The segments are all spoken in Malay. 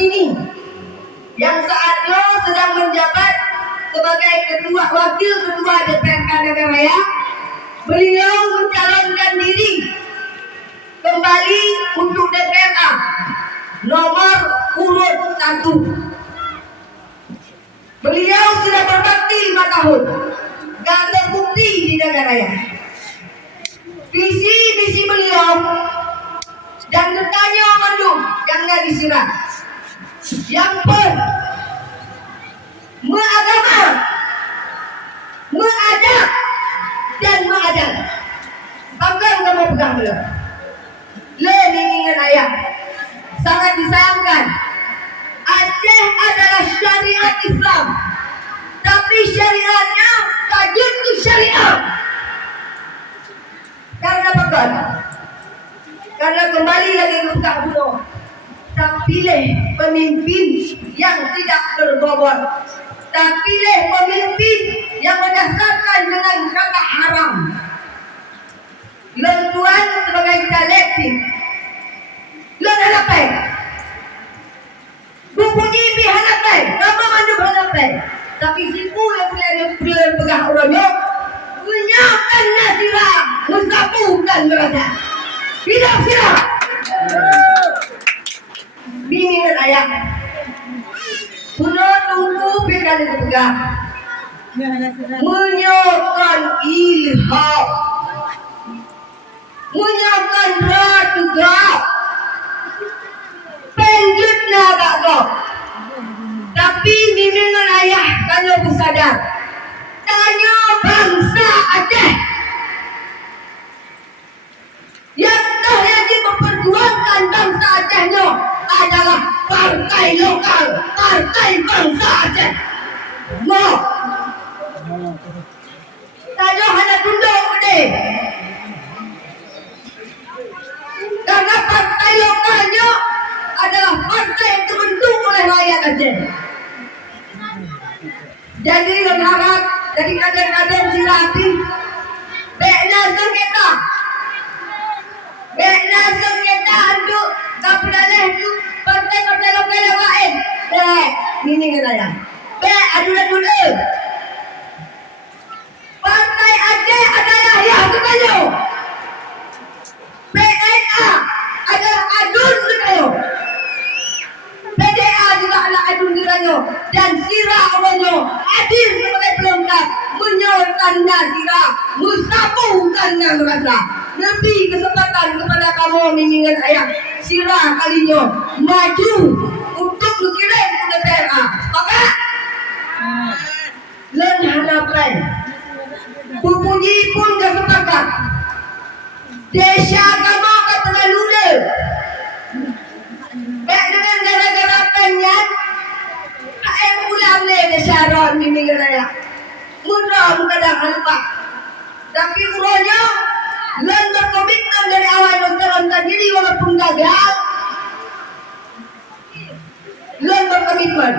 ini yang saatnya sedang menjabat sebagai wakil ketua DPRK Nagaraya. Beliau mencalonkan diri kembali untuk DPRA nomor urut 1. Beliau sudah berbakti 5 tahun, gak terbukti di Nagaraya. Visi misi beliau dan getahnya mendung yang gak disirat. Yang pun mengagama, mengadab dan mengadab. Bangga kamu pegang beliau. Leningan ayah sangat disayangkan. Aceh adalah syariat Islam, tapi syariatnya tajud ke syariat. Karena apa? Karena kembali lagi ke buka bunuh. Tak pilih pemimpin yang tidak berbobot. Tak pilih pemimpin yang berdasarkan dengan kata haram. Lentuan sebagai selektif. Len halapai. Bupuji bihalapai. Nama mana halapai. Tapi sipu yang boleh pegang orangnya. Menyakan nasirah. Mensapukan merasa. Tidak silap. Bimbingan ayah. Pulau tunggu pegang itu pegang. Menyakan ilham. Menyakan ratu gak. Penjut naga kau. Tapi bimbingan ayah kalau bersadar. Tanya bangsa Aceh. Yang lagi memperjuangkan bangsa Acehnya adalah partai lokal, partai bangsa Aceh. Mau? Tanya hanya tunduk gede. Karena partai lokalnya adalah partai yang terbentuk oleh rakyat Aceh. Jadi berharap dari kader-kader Silati, bekna sengketa untuk kapudaleh itu partai-partai lokal yang lain. Bek, ini katanya. Bek, adu-adu. Partai Aceh adalah yang terbayu. PNA adalah adun terbayu. PDA juga adalah adun terbayu. Dan sirah orangnya adil sebagai pelengkap. Menyorkan sirah, musabuhkan merasa. Lebih kesempatan kepada kamu bimbingan ayah. Sirah kalinya maju untuk dikirim ke DPRA. Maka len hadapan pupuji pun gak sepakat. Desa kamu akan terlalu le. Baik dengan gara-gara penyan saya pulang le desa ron bimbingan ayah. Mudah kadang lupa. Tapi urutnya len berkomitmen dari awal mencalonkan diri walaupun gagal. Len berkomitmen.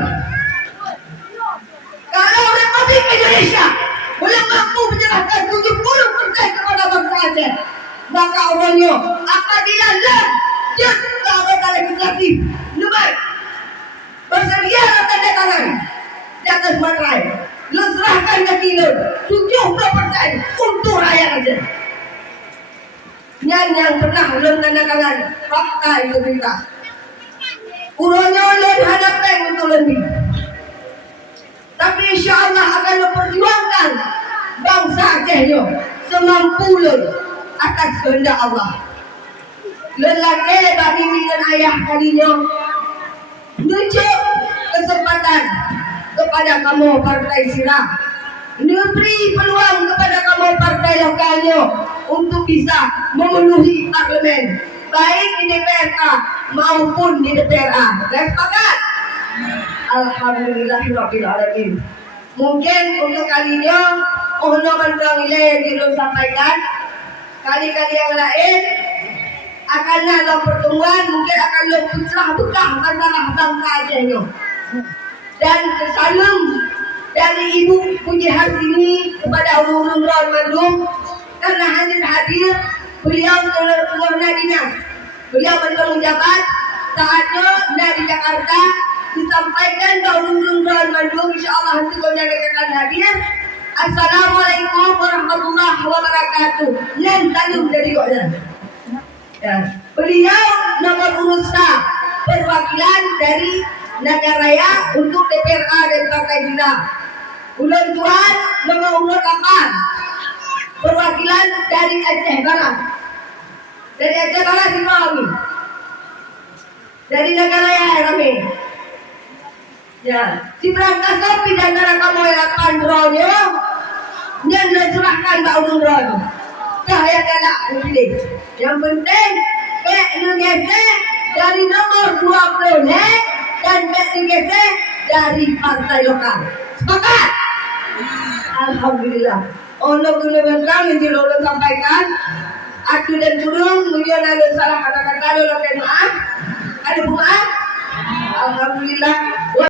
Kalau Republik Indonesia belum mampu menyerahkan 70% kepada bangsa Aceh, maka orangnya apabila len ke anggota legislatif Dubai bersedia tanda tangan di atas materai, len serahkan ke kilo 70% untuk rakyat Aceh. Yang pernah belum tanda tangan fakta integritas. Urangnya len hadapan untuk lebih. Tapi insya Allah akan memperjuangkan bangsa Acehnya semampu len atas kehendak Allah. Lelaki bagi bimbingan ayah kalinya menunjuk kesempatan kepada kamu partai sirah. Memberi peluang kepada kamu partai lokalnya untuk bisa memenuhi parlemen baik di DPRK maupun di DPRA. Dan sepakat? Alhamdulillahirabbil alamin. Mungkin untuk kalinya mohon bantang nilai yang belum sampaikan. Kali-kali yang lain akan dalam pertemuan mungkin akan lebih cerah bekah antara bangsa Acehnya. Dan salam dari Ibu Puji Hasini kepada Ulun Ron Mandum karena hadir beliau keluar dinas, beliau menjabat saatnya dari Jakarta disampaikan ke ulun Bandung, insyaallah nanti kau akan hadir. Assalamualaikum warahmatullahi wabarakatuh. Nan salam dari Godan. Ya. Beliau nomor urut perwakilan dari Nagaraya untuk DPRA dan Partai Gerindra. Ulun Tuhan nomor urut 8 perwakilan dari Aceh Barat. Dari Aceh Barat di kami. Dari Nagaraya kami. Ya, si berangkat sopi dan antara kamu yang akan beronyo, yang diserahkan ke ulun ron. Cahaya galak pilih. Yang penting Indonesia dari nomor 20 dan Indonesia dari partai lokal. Sepakat? Alhamdulillah. Allah guna bentang yang dilolong sampaikan. Aku dan turun, kemudian ada salah kata-kata, ada maaf. Ada maaf. Alhamdulillah.